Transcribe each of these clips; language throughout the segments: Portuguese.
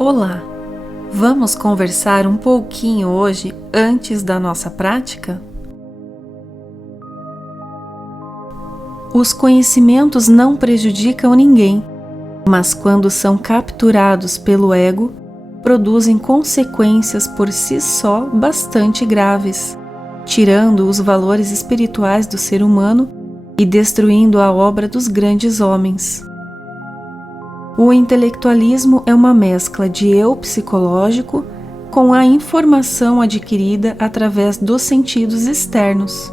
Olá! Vamos conversar um pouquinho hoje antes da nossa prática? Os conhecimentos não prejudicam ninguém, mas quando são capturados pelo ego, produzem consequências por si só bastante graves, tirando os valores espirituais do ser humano e destruindo a obra dos grandes homens. O intelectualismo é uma mescla de eu psicológico com a informação adquirida através dos sentidos externos.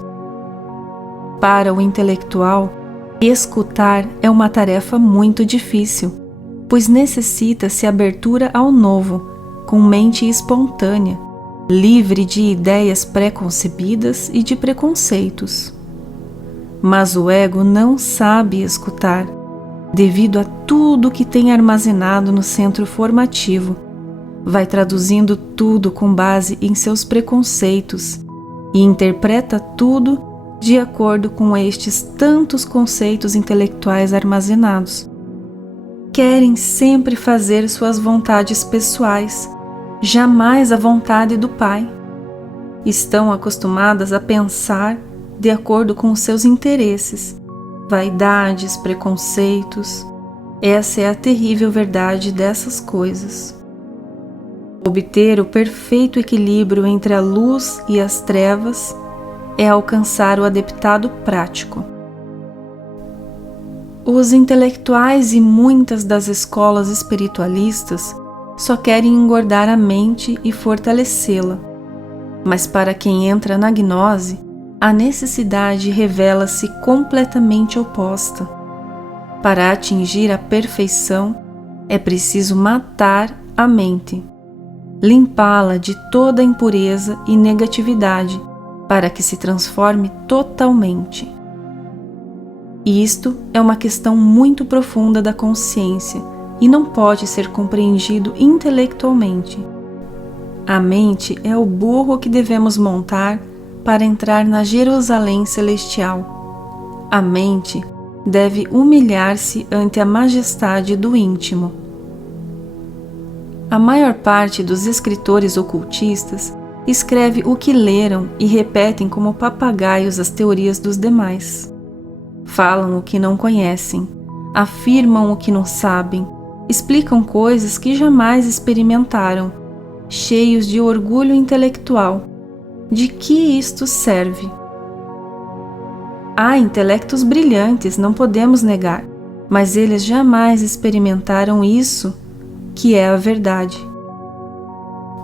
Para o intelectual, escutar é uma tarefa muito difícil, pois necessita-se abertura ao novo, com mente espontânea, livre de ideias pré-concebidas e de preconceitos. Mas o ego não sabe escutar, devido a tudo que tem armazenado no centro formativo. Vai traduzindo tudo com base em seus preconceitos e interpreta tudo de acordo com estes tantos conceitos intelectuais armazenados. Querem sempre fazer suas vontades pessoais, jamais a vontade do Pai. Estão acostumadas a pensar de acordo com os seus interesses, vaidades, preconceitos. Essa é a terrível verdade dessas coisas. Obter o perfeito equilíbrio entre a luz e as trevas é alcançar o adeptado prático. Os intelectuais e muitas das escolas espiritualistas só querem engordar a mente e fortalecê-la, mas para quem entra na gnose, a necessidade revela-se completamente oposta. Para atingir a perfeição, é preciso matar a mente, limpá-la de toda impureza e negatividade, para que se transforme totalmente. Isto é uma questão muito profunda da consciência e não pode ser compreendido intelectualmente. A mente é o burro que devemos montar para entrar na Jerusalém celestial. A mente deve humilhar-se ante a majestade do íntimo. A maior parte dos escritores ocultistas escreve o que leram e repetem como papagaios as teorias dos demais. Falam o que não conhecem, afirmam o que não sabem, explicam coisas que jamais experimentaram, cheios de orgulho intelectual. De que isto serve? Há intelectos brilhantes, não podemos negar, mas eles jamais experimentaram isso, que é a verdade.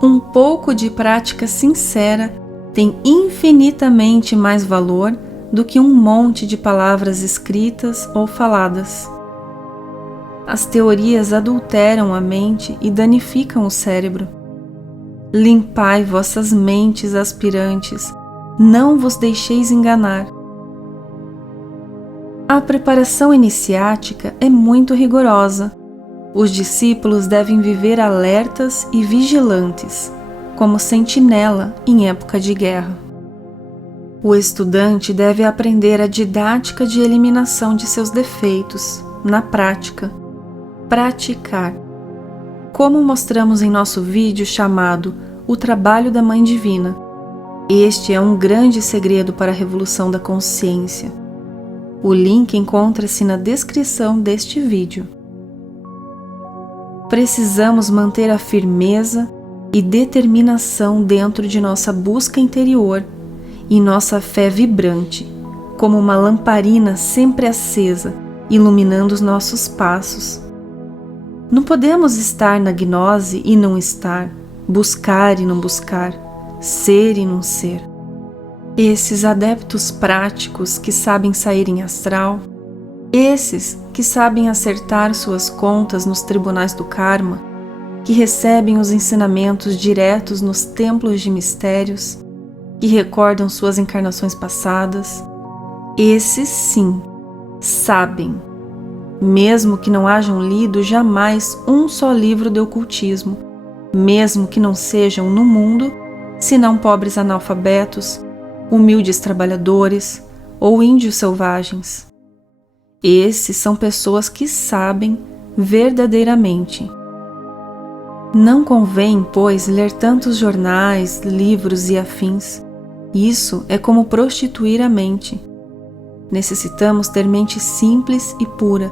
Um pouco de prática sincera tem infinitamente mais valor do que um monte de palavras escritas ou faladas. As teorias adulteram a mente e danificam o cérebro. Limpai vossas mentes aspirantes, não vos deixeis enganar. A preparação iniciática é muito rigorosa. Os discípulos devem viver alertas e vigilantes, como sentinela em época de guerra. O estudante deve aprender a didática de eliminação de seus defeitos, na prática. Praticar. Como mostramos em nosso vídeo chamado O Trabalho da Mãe Divina. Este é um grande segredo para a revolução da consciência. O link encontra-se na descrição deste vídeo. Precisamos manter a firmeza e determinação dentro de nossa busca interior e nossa fé vibrante, como uma lamparina sempre acesa, iluminando os nossos passos. Não podemos estar na gnose e não estar, buscar e não buscar, ser e não ser. Esses adeptos práticos que sabem sair em astral, esses que sabem acertar suas contas nos tribunais do karma, que recebem os ensinamentos diretos nos templos de mistérios, que recordam suas encarnações passadas, esses sim, sabem, mesmo que não hajam lido jamais um só livro de ocultismo, mesmo que não sejam no mundo, senão pobres analfabetos, humildes trabalhadores ou índios selvagens. Esses são pessoas que sabem verdadeiramente. Não convém, pois, ler tantos jornais, livros e afins. Isso é como prostituir a mente. Necessitamos ter mente simples e pura,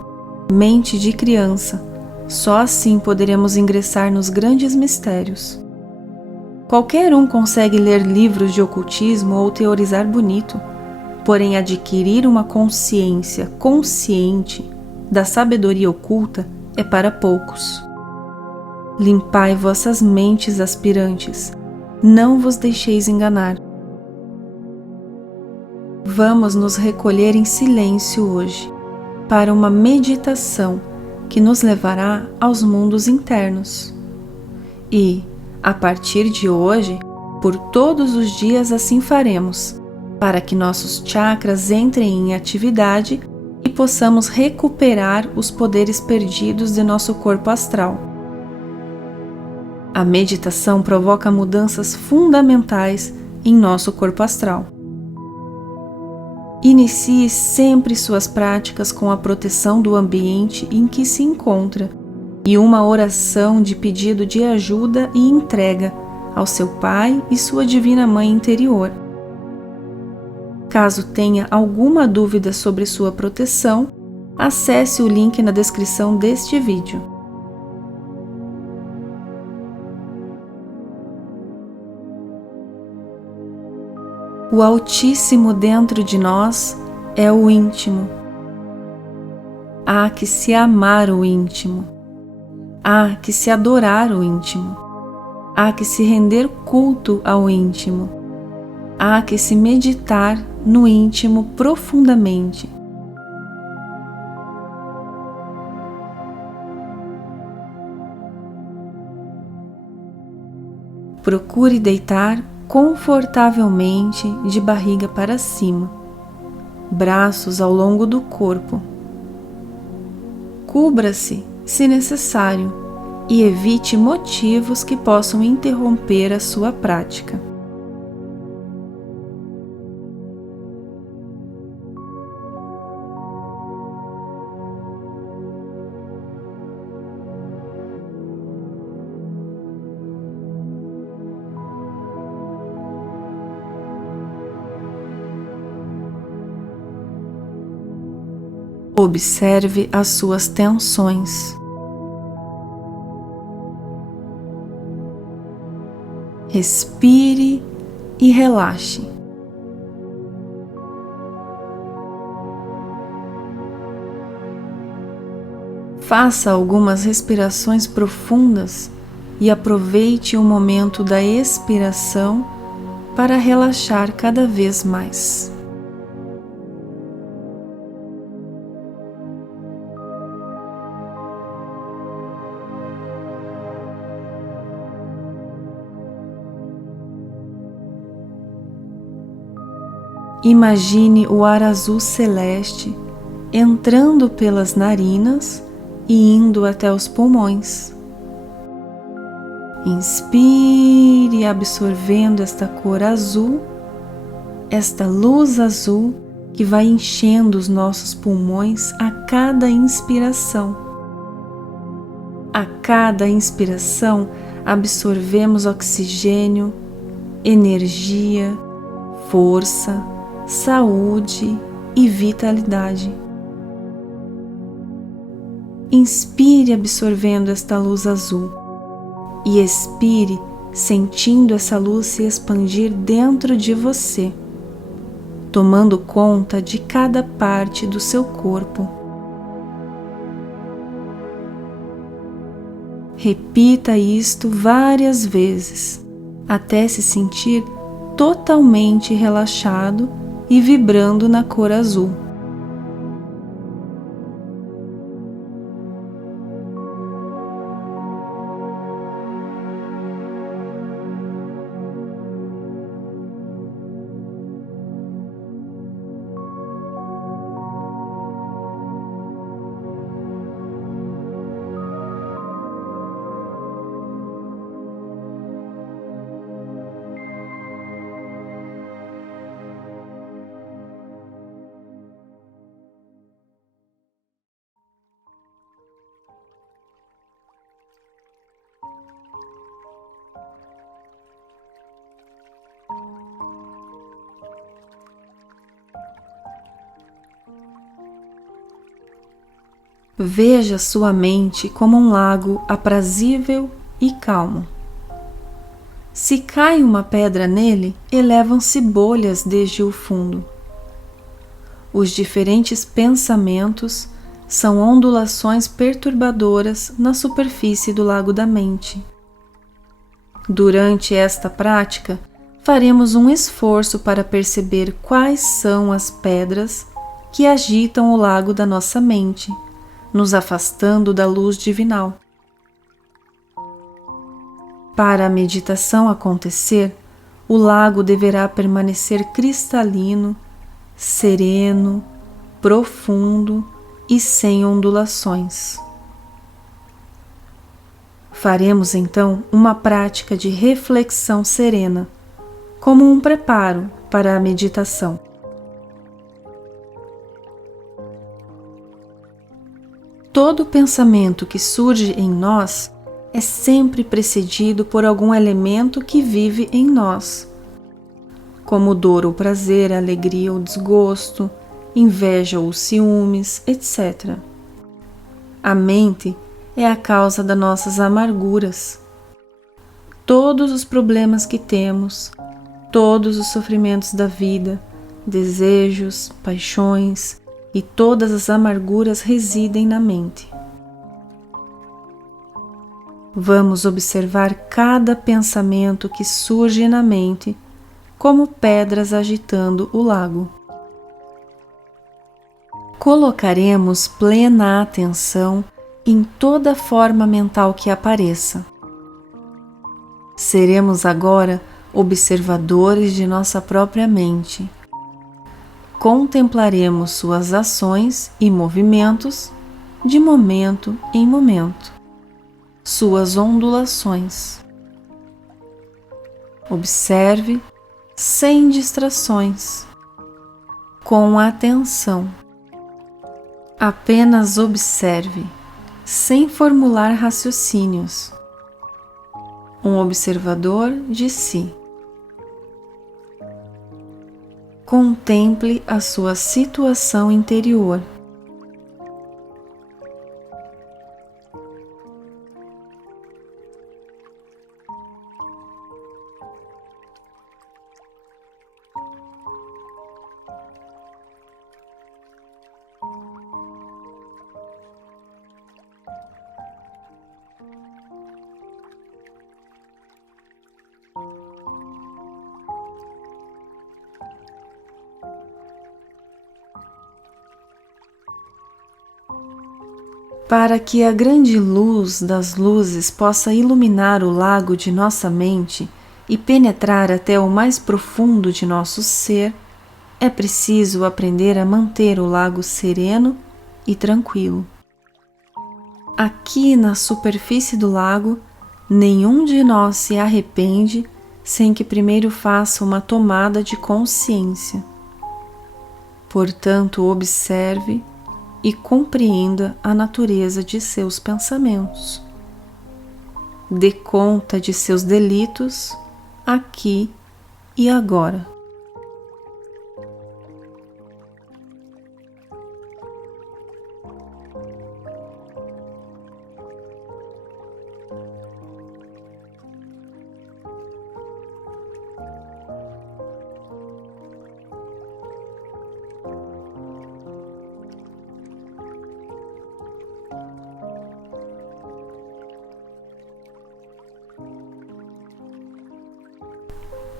mente de criança. Só assim poderemos ingressar nos grandes mistérios. Qualquer um consegue ler livros de ocultismo ou teorizar bonito, porém adquirir uma consciência consciente da sabedoria oculta é para poucos. Limpai vossas mentes aspirantes, não vos deixeis enganar. Vamos nos recolher em silêncio hoje, para uma meditação que nos levará aos mundos internos. E, a partir de hoje, por todos os dias assim faremos, para que nossos chakras entrem em atividade e possamos recuperar os poderes perdidos de nosso corpo astral. A meditação provoca mudanças fundamentais em nosso corpo astral. Inicie sempre suas práticas com a proteção do ambiente em que se encontra e uma oração de pedido de ajuda e entrega ao seu Pai e sua Divina Mãe interior. Caso tenha alguma dúvida sobre sua proteção, acesse o link na descrição deste vídeo. O Altíssimo dentro de nós é o íntimo. Há que se amar o íntimo. Há que se adorar o íntimo. Há que se render culto ao íntimo. Há que se meditar no íntimo profundamente. Procure deitar confortavelmente de barriga para cima, braços ao longo do corpo. Cubra-se, se necessário, e evite motivos que possam interromper a sua prática. Observe as suas tensões. Respire e relaxe. Faça algumas respirações profundas e aproveite o momento da expiração para relaxar cada vez mais. Imagine o ar azul celeste entrando pelas narinas e indo até os pulmões. Inspire, absorvendo esta cor azul, esta luz azul que vai enchendo os nossos pulmões a cada inspiração. A cada inspiração, absorvemos oxigênio, energia, força, saúde e vitalidade. Inspire absorvendo esta luz azul e expire sentindo essa luz se expandir dentro de você, tomando conta de cada parte do seu corpo. Repita isto várias vezes, até se sentir totalmente relaxado e vibrando na cor azul. Veja sua mente como um lago aprazível e calmo. Se cai uma pedra nele, elevam-se bolhas desde o fundo. Os diferentes pensamentos são ondulações perturbadoras na superfície do lago da mente. Durante esta prática, faremos um esforço para perceber quais são as pedras que agitam o lago da nossa mente, nos afastando da luz divinal. Para a meditação acontecer, o lago deverá permanecer cristalino, sereno, profundo e sem ondulações. Faremos então uma prática de reflexão serena, como um preparo para a meditação. Todo pensamento que surge em nós é sempre precedido por algum elemento que vive em nós, como dor ou prazer, alegria ou desgosto, inveja ou ciúmes, etc. A mente é a causa das nossas amarguras. Todos os problemas que temos, todos os sofrimentos da vida, desejos, paixões e todas as amarguras residem na mente. Vamos observar cada pensamento que surge na mente como pedras agitando o lago. Colocaremos plena atenção em toda forma mental que apareça. Seremos agora observadores de nossa própria mente. Contemplaremos suas ações e movimentos de momento em momento, suas ondulações. Observe sem distrações, com atenção. Apenas observe, sem formular raciocínios. Um observador de si. Contemple a sua situação interior. Para que a grande luz das luzes possa iluminar o lago de nossa mente e penetrar até o mais profundo de nosso ser, é preciso aprender a manter o lago sereno e tranquilo. Aqui na superfície do lago, nenhum de nós se arrepende sem que primeiro faça uma tomada de consciência. Portanto, observe e compreenda a natureza de seus pensamentos. Dê conta de seus delitos aqui e agora.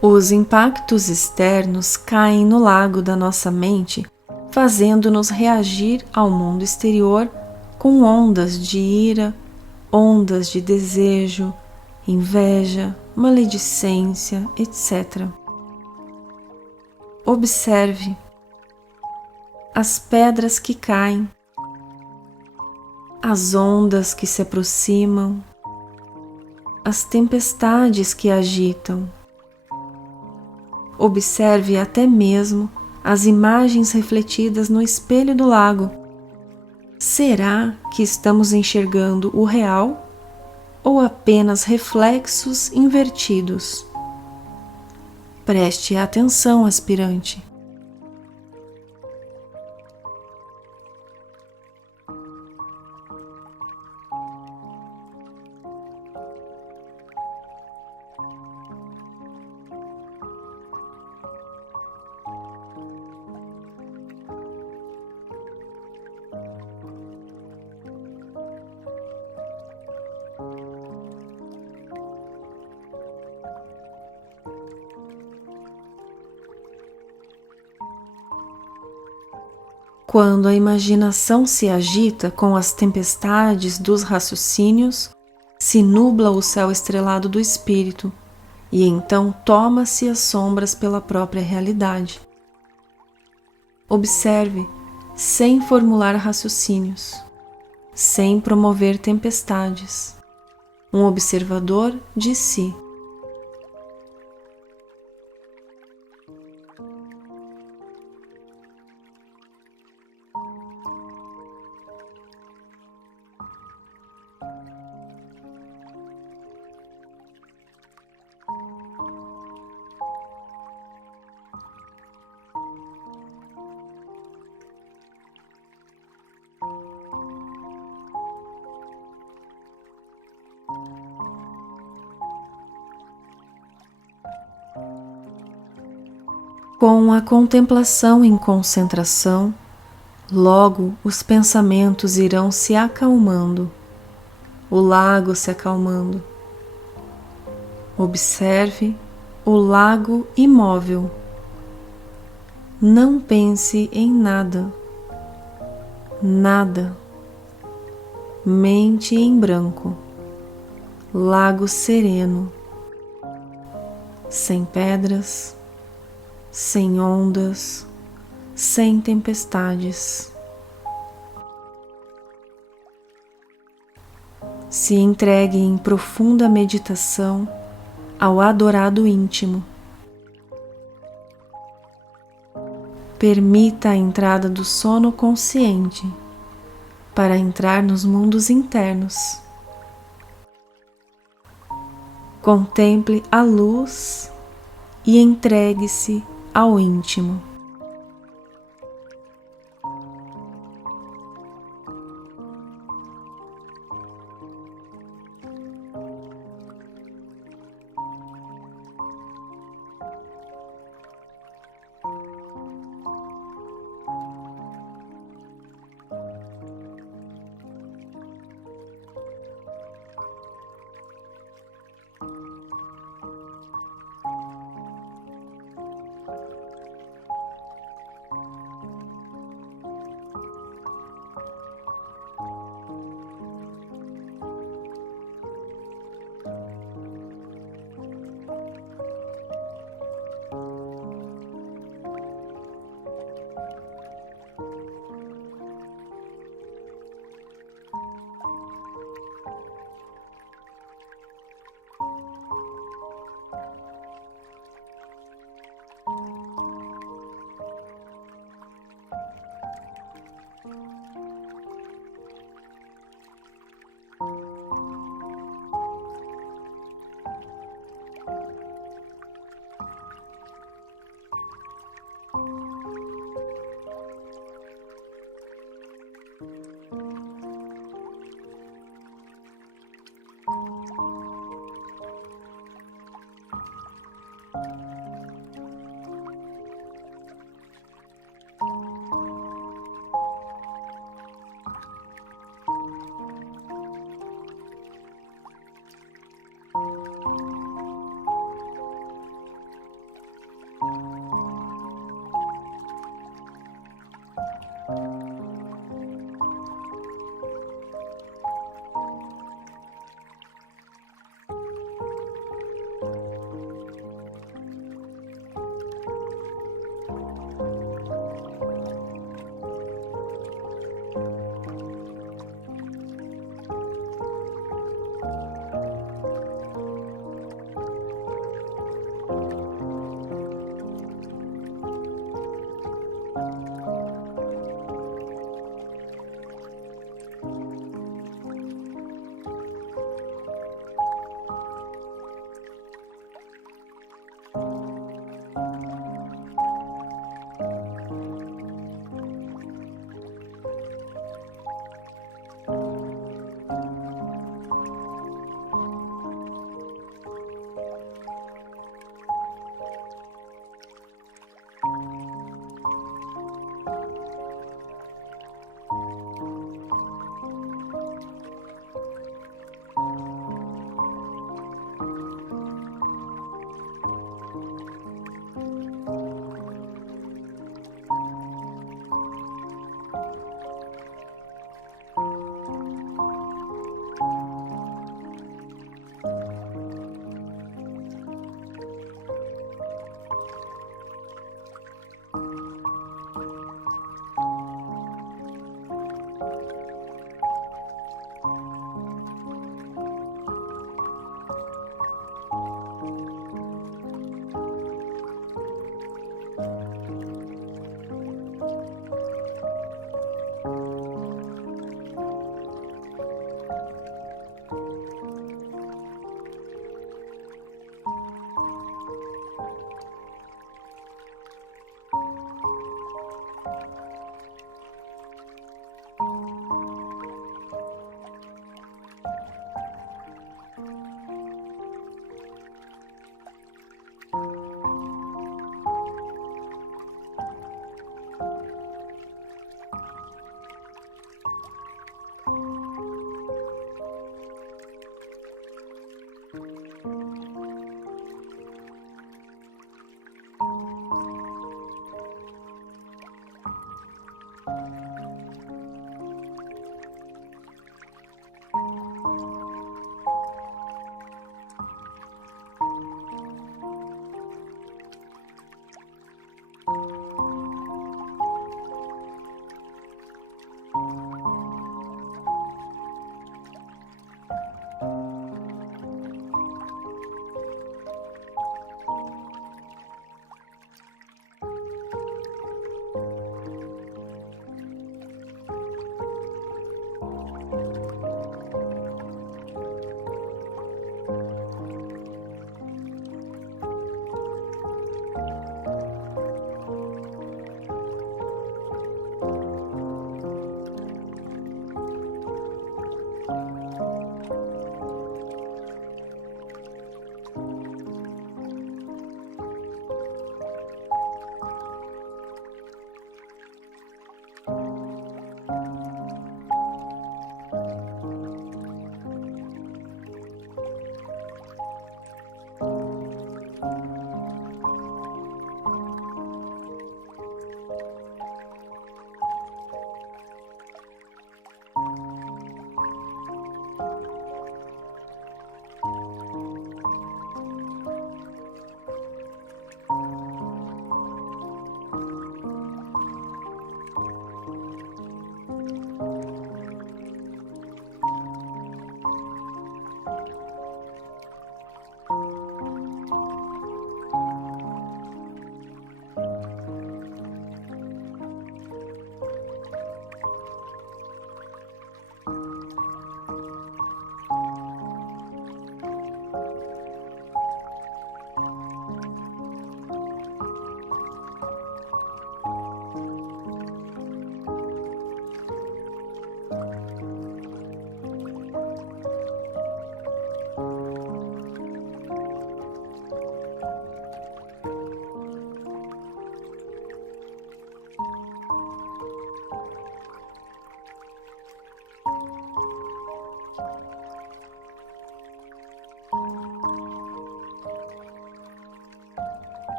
Os impactos externos caem no lago da nossa mente, fazendo-nos reagir ao mundo exterior com ondas de ira, ondas de desejo, inveja, maledicência, etc. Observe as pedras que caem, as ondas que se aproximam, as tempestades que agitam. Observe até mesmo as imagens refletidas no espelho do lago. Será que estamos enxergando o real ou apenas reflexos invertidos? Preste atenção, aspirante. Quando a imaginação se agita com as tempestades dos raciocínios, se nubla o céu estrelado do espírito, e então toma-se as sombras pela própria realidade. Observe, sem formular raciocínios, sem promover tempestades, um observador de si. Com a contemplação em concentração, logo os pensamentos irão se acalmando, o lago se acalmando. Observe o lago imóvel. Não pense em nada, nada. Mente em branco, lago sereno, sem pedras, sem ondas, sem tempestades. Se entregue em profunda meditação ao adorado íntimo. Permita a entrada do sono consciente para entrar nos mundos internos. Contemple a luz e entregue-se ao íntimo.